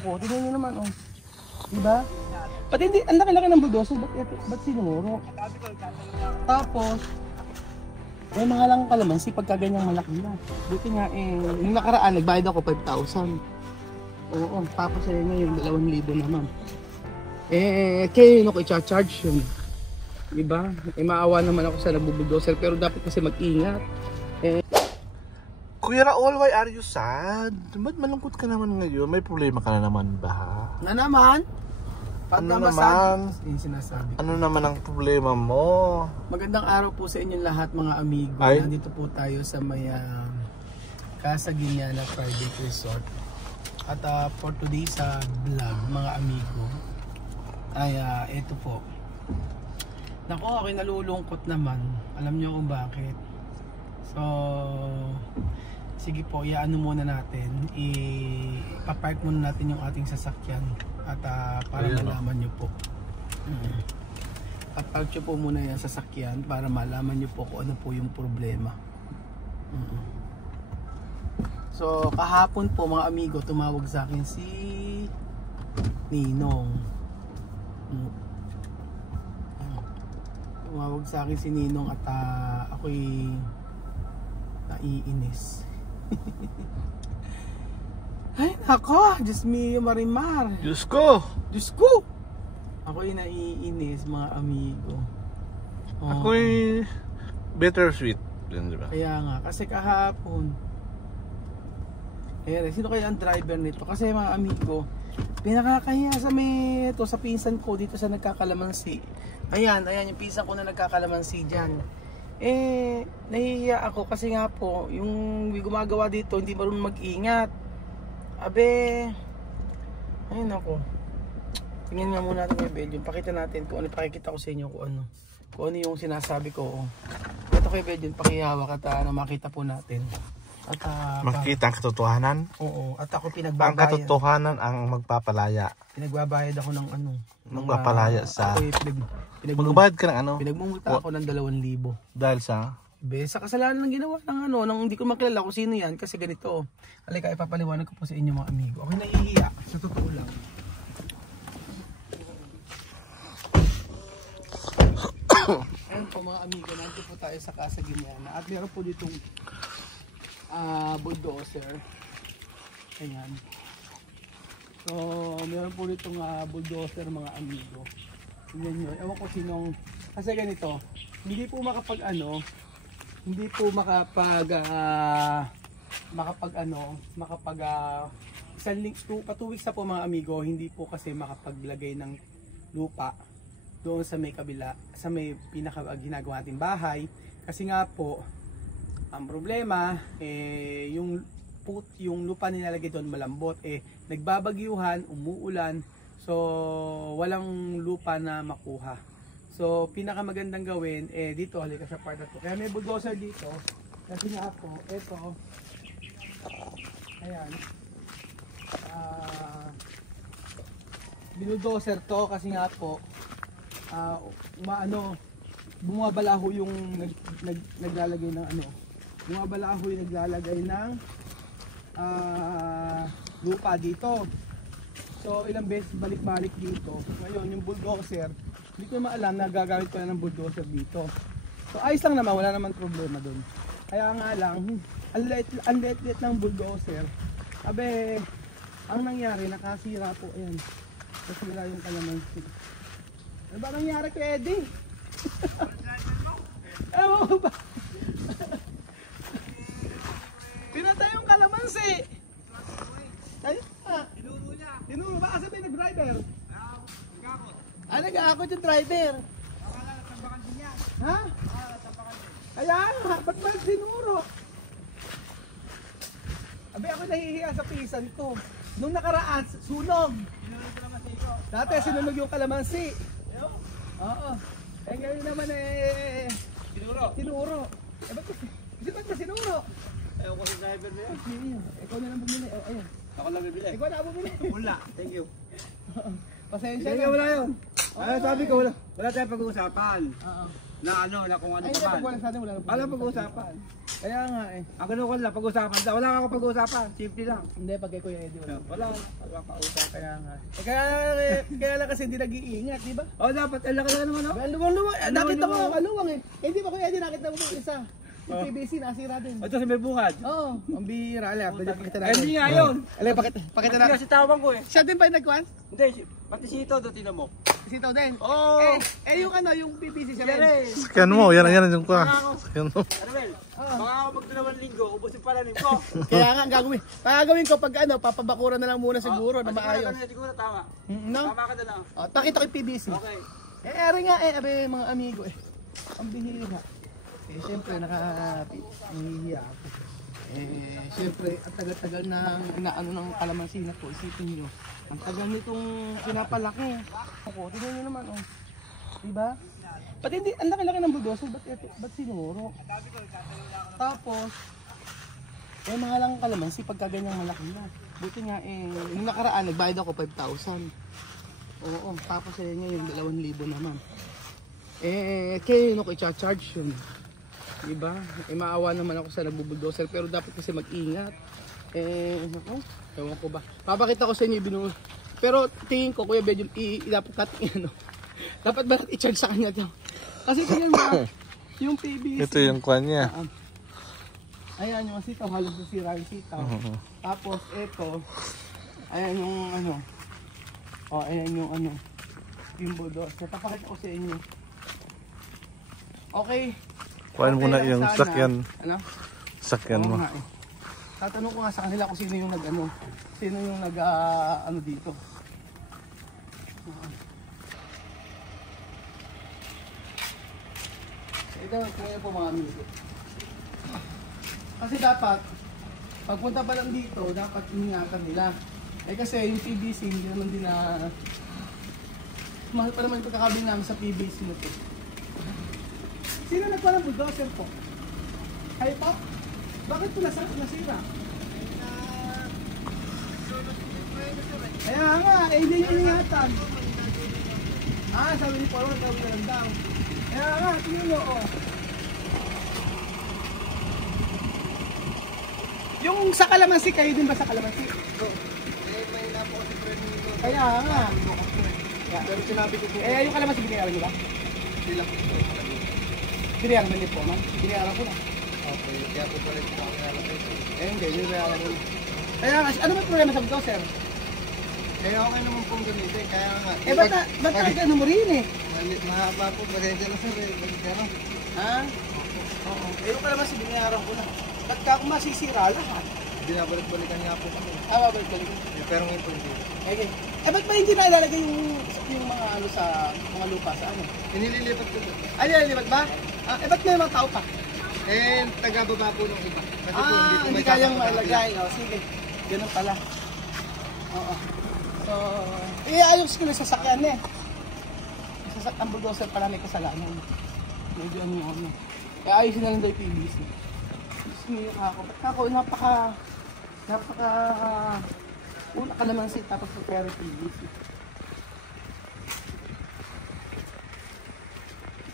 ko. Tignan nyo naman, oh. Diba? Pati hindi, ang laki-laki ng bulldozer, ba't sinuro? Tapos, may mga lang kalamansi pagka ganyang malaki na. Buti nga yung nakaraan, nagbayad ako 5,000. Oo, tapos ngayon 2,000 naman. Kayo ko i-charge yun. Diba? Maawa naman ako sa nagbubulldozer, pero dapat kasi mag-ingat. Kuya Raul, why are you sad? Ba't malungkot ka naman ngayon? May problema ka na naman ba? Na naman? Ano naman? Sinasabi. Ano naman ang problema mo? Magandang araw po sa inyong lahat mga amigo. Ay? Nandito po tayo sa may Casa Guiñana Private Resort. At for today sa vlog mga amigo ay ito po. Naku, ako'y nalulungkot naman. Alam niyo kung bakit. So, sige po, iaano muna natin. Ipapark muna natin yung ating sasakyan. At para malaman nyo po. Papark nyo po muna yung sasakyan para malaman nyo po kung ano po yung problema. So, kahapon po mga amigo, tumawag sa akin si Ninong. Tumawag sa akin si Ninong at ako'y naiinis. Ay nako, Diyos mio Marimar. Diyos ko! Diyos ko! Ako'y naiinis mga amigo. Ako'y bittersweet. Diba? Kaya nga, kasi kahapon sino kaya ang driver nito? Kasi mga amigo, pinakakahiya sa ito sa pinsan ko dito sa nagkakalamansi. Ayan yung pinsan ko na nagkakalamansi dyan. Nahihiya ako kasi nga po, yung gumagawa dito hindi marunong mag-ingat. Abe, ayun ako. Tingnan nga muna natin kay Belgium. Pakita natin kung ano, pakikita ko sa inyo kung ano yung sinasabi ko. Ito kay Belgium, pakihawak at makita po natin. At makita ang katotohanan? Oo, at ako pinagbabayad. Ang katotohanan ang magpapalaya. Pinagbabayad ako ng magpapalaya sa... Magbabayad ka ng ano? Pinagmumulta ako ng 2,000. Dahil sa? Sa kasalanan ng ginawa ng ng hindi ko makilala kung sino yan kasi ganito. Halika, ipapaliwanag ko po sa inyo mga amigo. Ako nahihiya, sa totoo lang. Ayan po mga amigo, nandito po tayo sa Casa Guiñana at meron po ditong bulldozer. Ayan. So, meron po ditong bulldozer mga amigo. Tingnan nyo, ewan ko sinong, kasi ganito, hindi po hindi po makapag isang link 2 weeks na po mga amigo, hindi po kasi makapaglagay ng lupa doon sa may kabila, sa may pinaka ginagawa nating bahay kasi nga po ang problema yung lupa nilalagay doon malambot, nagbabagyuhan, umuulan, so walang lupa na makuha. So, pinakamagandang gawin, dito, halika sa part na to. Kaya may bulldozer dito. Kasi nga po, ito. Ayan. Bulldozer to kasi nga po, bumabalaho yung naglalagay ng bumabalaho yung naglalagay ng lupa dito. So, ilang beses balik-balik dito. Ngayon, yung bulldozer, hindi ko maalam na gagamit ko na ng bulldozer dito. So ayos lang naman, wala naman problema doon. Kaya nga lang, ang liit-liit ng bulldozer. Abe, ang nangyari, nakasira po, ayan. Nasira yung kalamansi. Ano ba nangyari kay Eddie? Ewan ko ba? Pinatay yung kalamansi! Ayun nga. Tinuro ba kasi may nag-driver? Nag-aakot yung driver. Ha? Kaya nga, ba't ba sinuro? Abi, ako nahihiya sa pisan ko. Nung nakaraan, sunog. Dati sinunog yung kalamansi. Oo. Ngayon naman sinuro. Ba't ba sinuro? Ayaw ko sa driver na yun. Ikaw na lang bumili. Ayun. Ako lang bibili. Ikaw na bumili. Wala. Thank you. Pasensya Hindi na. wala yun. Sabi ko wala tayong pag-uusapan. Na ano, na kung ano Ay, hindi, pa pag man. wala sa atin, wala na Wala pag-uusapan. Kaya nga eh. Ang ganun ko lang, pag-uusapan. Wala ka pag-uusapan. Simple lang. Hindi, pag kay Kuya Eddie, wala. Wala pa usap. Kaya nga. Eh, kaya lang kasi hindi nag-iingat, di ba? Oh, dapat. Ang laki lang naman, no? Ang luwang-luwang. Nakita ko luwang. ang kaluwang eh. Eh, di ba Kuya Eddie, nakita mo yung isa. Yung PVC, nasira din. Ito sa may bungad. Oo, ang bihira. Alay, pakita Ay, natin. hindi nga yun. Alay, pakita natin. Kasi tawag ko eh. Siya din ba yung nagkuhan? Hindi, pati si ito, tinan mo. Sitaw din. Oo. Yung ano, yung PVC siya Yan rin. eh. Sakyan mo, yan yung kwa. Sakyan mo. Arabel, baka ako magdalawang linggo, ubusin pala ko. Kaya nga, ang gagawin ko pag ano, papabakuran na lang muna siguro na maayos. Siguro tama. No? Tama ka na lang. Takita ko yung PVC. Okay. Ari nga mga amigo eh. Ang bihira. Eh, siyempre, nahihiya ako. Eh, siyempre, ang tagal-tagal na inaano ng kalamansi na to, isipin nyo. Ang tagal nitong pinapalaki. Ako, tignan nyo naman, oh. Diba? Pati hindi, ang laki-laki ng bulldozer, ba't sinuro? Tapos, mga lang kalamansi, pagka ganyang malaki na. Buti nga, nung nakaraan, nagbayad ako 5,000. Oo, tapos ngayon, 2,000 naman. Kayo nung i-charge yun. Diba? Maawa naman ako sa nagbubulldozer, pero dapat kasi mag-ingat. Naku, ewan ko ba. Papakita ko sa inyo yung binuha. Pero tingin ko, Kuya Bedyo, dapat natin dapat ba natin i-charge sa kanya ito? Kasi tingnan mo, yung PVC. Ito yung kwa niya. Ayan yung sitaw, halos nasira yung sitaw. Tapos ito, ayan yung ano. Ayan yung ano. Yung bulldozer. Papakita ko sa inyo. Okay. Kuhain mo na yung sana, sakyan. Ano? Sakyan mo. Tatanong ko nga sa kanila kung sino yung sino yung ano dito. Ito po mga amigo. Kasi dapat pagpunta pa lang dito, dapat ingatan nila. Kasi yung PVC hindi naman din na mahal pa naman yung pagkakabili namin sa PVC na to. Sino nagpa ng bulldozer po? Kayo po? Bakit po nasira? Kaya nga, hindi nyo ingatan. Sabi ni Paul, sabi na lang daw. Kaya nga, tingnan nyo, oh. Yung sa kalamansi, kayo din ba sa kalamansi? May napo si friend nito. Kaya nga. Pero sinabi ko po. Yung kalamansi, binayaran nyo ba? Sila. Binayaran ba niyo po, man? Binayaran ko na. Okay, kaya po pala ito ako nalapay. Hindi, binayaran ko na. Kaya nga, ano ba problema sa bulldozer? Kaya okay naman pong gamitin, kaya nga. Ba't talaga mo rin eh? Mahaba po, pasensya na sir. Ha? Oo. Yung kalamansi, binayaran ko na. Pagka kung masisira lahat. Binabalik-balikan nga po kami. Mabalik-balik. Pero ngayon po hindi. Okay. Ba't ba hindi na ilalagay yung mga ano sa mga lupa sa ano? Inililipat ko po. Lilipat ba? Ba't may mga tao pa? Taga-baba po ng iba. Kasi po Hindi kayang mailagay. Sige. Ganun pala. Oo. So, ayos ko na sasakyan eh. Ang bulldozer pala may kasalanan. Medyo ano. Kaya ayusin na lang daw yung PVC. Sumiyok ako. Ba't ako una ka naman siya tapos sa ferry PVC.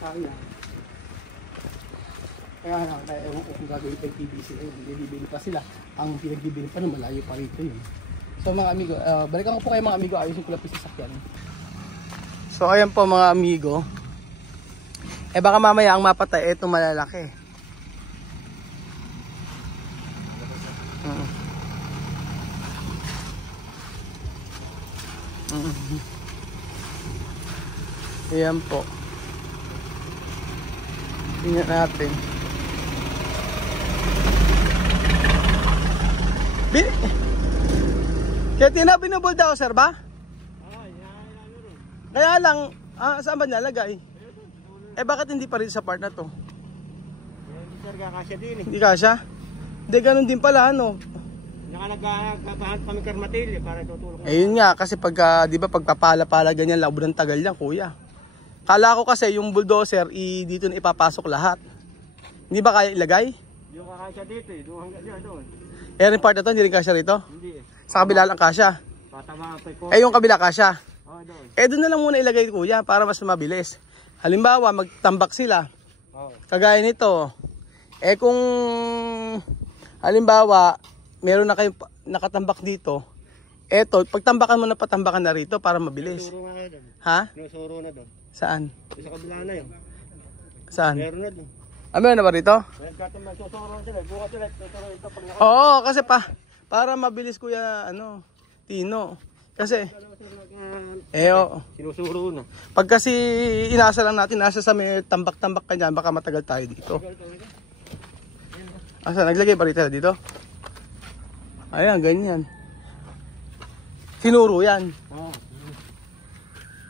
Sayang. Kaya ewan ko kung gagawin pa yung PVC. Hindi bibili pa sila. Ang pinagbibili pa nun, malayo pa rito yun. So mga amigo, balikan ko po kayo mga amigo, ayusin ko lang po sa sakyan. So ayan po mga amigo. Baka mamaya ang mapatay, etong malalaki. Ayan po. Tingnan natin. Kaya tinabinubol daw, sir ba? Kaya lang, saan ba nalagay? Bakit hindi pa rin sa part na to? Sir, kakasya din eh. Hindi kasya? Hindi, ganun din pala, ano? Nagkakahanap kami karmatilya para tutulong. Yun nga, kasi pagka, di ba, pagpapala-pala ganyan, labo ng tagal yan, kuya. Kala ko kasi yung bulldozer, dito na ipapasok lahat. Hindi ba kaya ilagay? Yung kakasya dito eh, doon hanggang dyan doon. Yung part na to, hindi rin kasya rito? Hindi eh. Sa kabila lang kasya? Patama pa ko. Yung kabila kasya? Oo, doon. Doon na lang muna ilagay, kuya, para mas mabilis. Halimbawa, magtambak sila. Oo. Kagaya nito. Eh kung halimbawa, meron na kayong nakatambak dito, eto, pagtambakan mo na patambakan na rito para mabilis. Suro nga kayo doon. Ha? Suro na doon. Saan? Sa kabila na yun. Saan? Meron na doon. Ah, meron na ba rito? Nagkatamay, susuro sila. Bukas sila. Susuro ito pag Oo, kasi para mabilis kuya, Tino. Kasi, sinusuro na. pag kasi inasa lang natin, nasa sa may tambak-tambak ka dyan, baka matagal tayo dito. Asa, naglagay pa rito dito? Ayan, ganyan. Sinuro yan. Oo.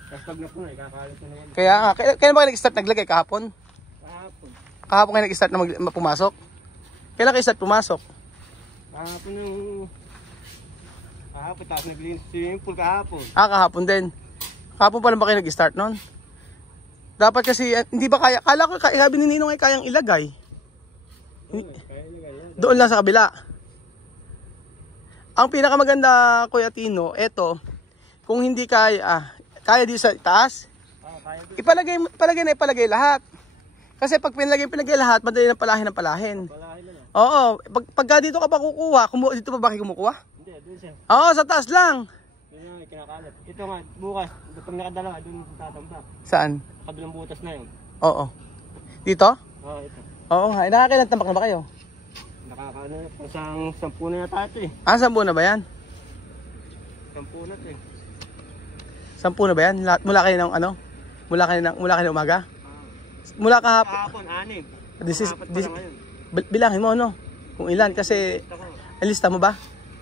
Tapos pag napuna, ikakalit na naman. Kaya nga, kailan ba kayo nag-start naglagay? Kahapon? Kahapon. Kahapon kayo nag-start na pumasok? Kailan kayo start pumasok? Kahapon yung... Kahapon, tapos naglinis swimming pool kahapon. Ah, kahapon din. Kahapon pa lang ba kayo nag-start nun? Dapat kasi, hindi ba kaya, kala ko, sabi ni Ninong ay kayang ilagay. Kaya nila yan. Doon lang sa kabila. Ang pinakamaganda, Kuya Tino, eto, kung hindi kaya, kaya di sa taas, Kaya doon. ipalagay lahat. Kasi pag pinagay lahat, madali ng palahin. Palahin na lang. Oo, pagka dito ka pa kukuha, dito pa ba kayo kumukuha? Hindi, doon siya. Oo, sa taas lang. Doon yung kinakalat. Ito nga, bukas, pag nakadala, doon tatambak. Saan? Kabilang butas na yun. Oo. Dito? Oo, ito. Oo nga, nakakailan tambak na ba kayo? Nakakaano, isang 10 na yata ito eh. Ah, 10 na ba yan? 10 na ito eh. 10 na ba yan? Mula kayo ng Mula kayo ng umaga? Mula kahapon. Kahapon, 6. This is, Apat pa lang ngayon. bilangin mo, kung ilan, kasi, Ito ko, alista mo ba?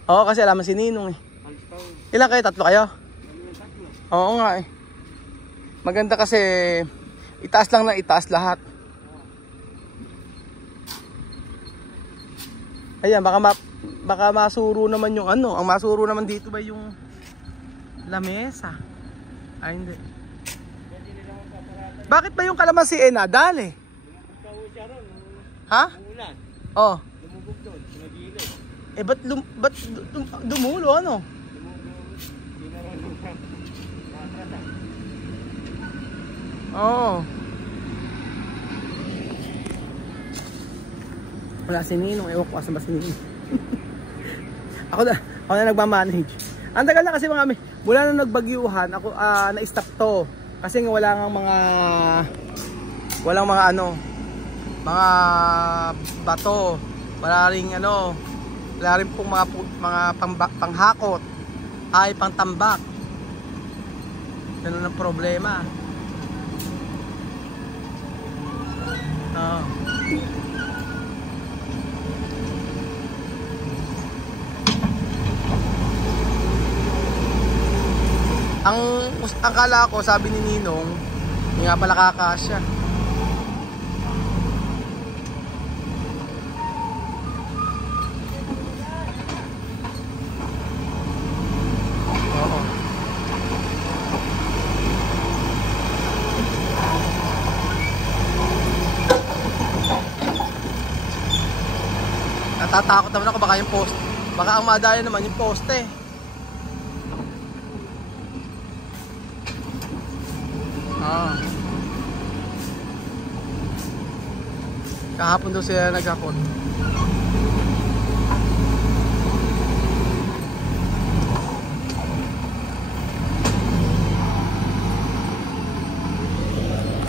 Oo, kasi alam mo si Ninong eh. alis taon. Ilan kayo? 3 kayo? Yung tatlo. Oo nga eh. Maganda kasi, itaas lang na itaas lahat. Ayan, baka masuro naman yung ang masuro naman dito ba yung lamesa? Ay, hindi. Bakit ba yung kalamansi nadali? Ikaw siya ron, Ha? umulan. Oh. Lumubog doon, pinagilid. Eh, ba't dumulo, ano? Lumubog, di na rin yung matrata. Oo. Wala si Ninong, ewan ko asan ba si Ninong. ako na nagmamanage. Ang tagal na kasi mula na nagbagyuhan, ako na-stop to. Kasi nga walang mga mga bato, wala rin pong mga panghakot, ay pangtambak. Ganun ang problema. Ang kala ko, sabi ni Ninong, hindi nga pala kakasya. Oo. Natatakot naman ako, baka yung post, baka ang madaya naman yung poste. Kahapon daw sila naghakot.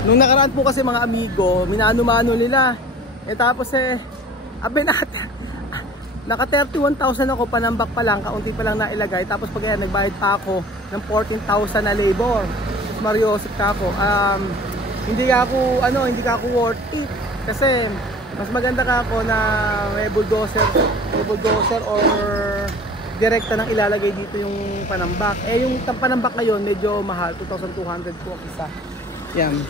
Nung nakaraan po kasi mga amigo, minano-mano nila. Tapos naka 31,000 ako, panambak pa lang, kaunti pa lang nailagay. Tapos pag yan, nagbayad pa ako ng 14,000 na labor. Mariosip ka ako. Hindi ka ako worth it. Kasi mas maganda ka ako na may bulldozer or direkta nang ilalagay dito yung panambak. Yung panambak ngayon medyo mahal, 2,200 po isa. Yan.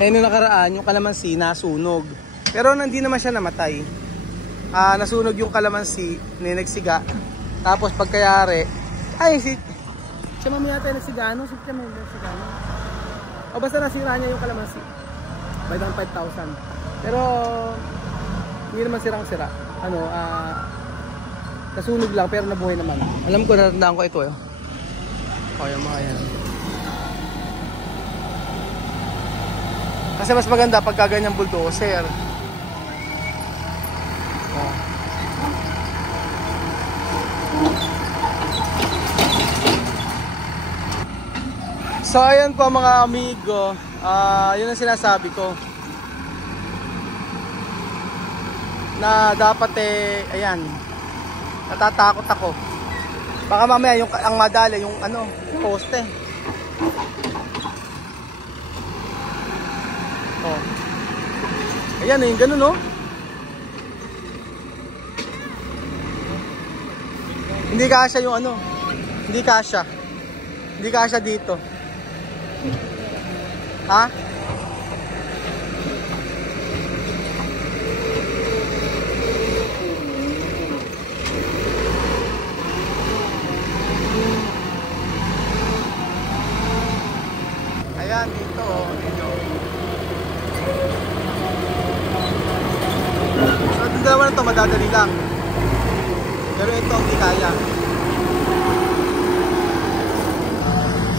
Nung nakaraan, yung kalamansi nasunog. Pero hindi naman siya namatay. Nasunog yung kalamansi, nagsiga. Tapos pagkayari, siya mamaya tayo nagsiga, ano? Si basta nasira niya yung kalamansi. Bayad ng 5,000. Pero hindi naman sirang-sira. Nasunog lang pero nabuhay naman. Alam ko, natandaan ko ito eh. O, yung mga yan. Kasi mas maganda pagka ganyang bulldozer. Oh. So ayan po mga amigo, yun ang sinasabi ko. Na dapat ayan, natatakot ako. Baka mamaya yung ang madala yung poste. Oh. Ayan yung ganun, no? Hindi kasya yung Hindi kasya. Hindi kasya dito. Ha? Ayan, dito. So, itong dalawa na ito, madadali lang. Pero ito, hindi kaya.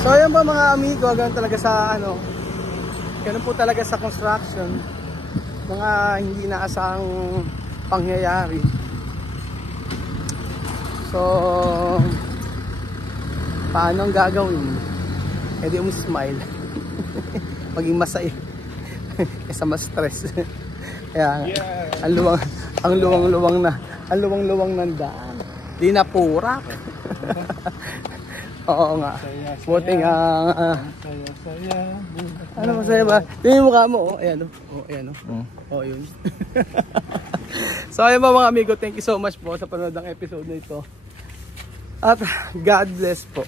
So, ayan ba mga amigo, ganun talaga sa ganun po talaga sa construction. Mga hindi naasang pangyayari. So, paano ang gagawin? E di smile. Maging masaya. Kesa mas stress. Kaya ang luwang-luwang ng daan. Di na purak. Oo nga. Buti nga. Ano masaya ba? Yung mukha mo. Ayan o. Ayan o. Oo yun. So ayun ba mga amigo. Thank you so much po sa panonood ng episode na ito. At God bless po.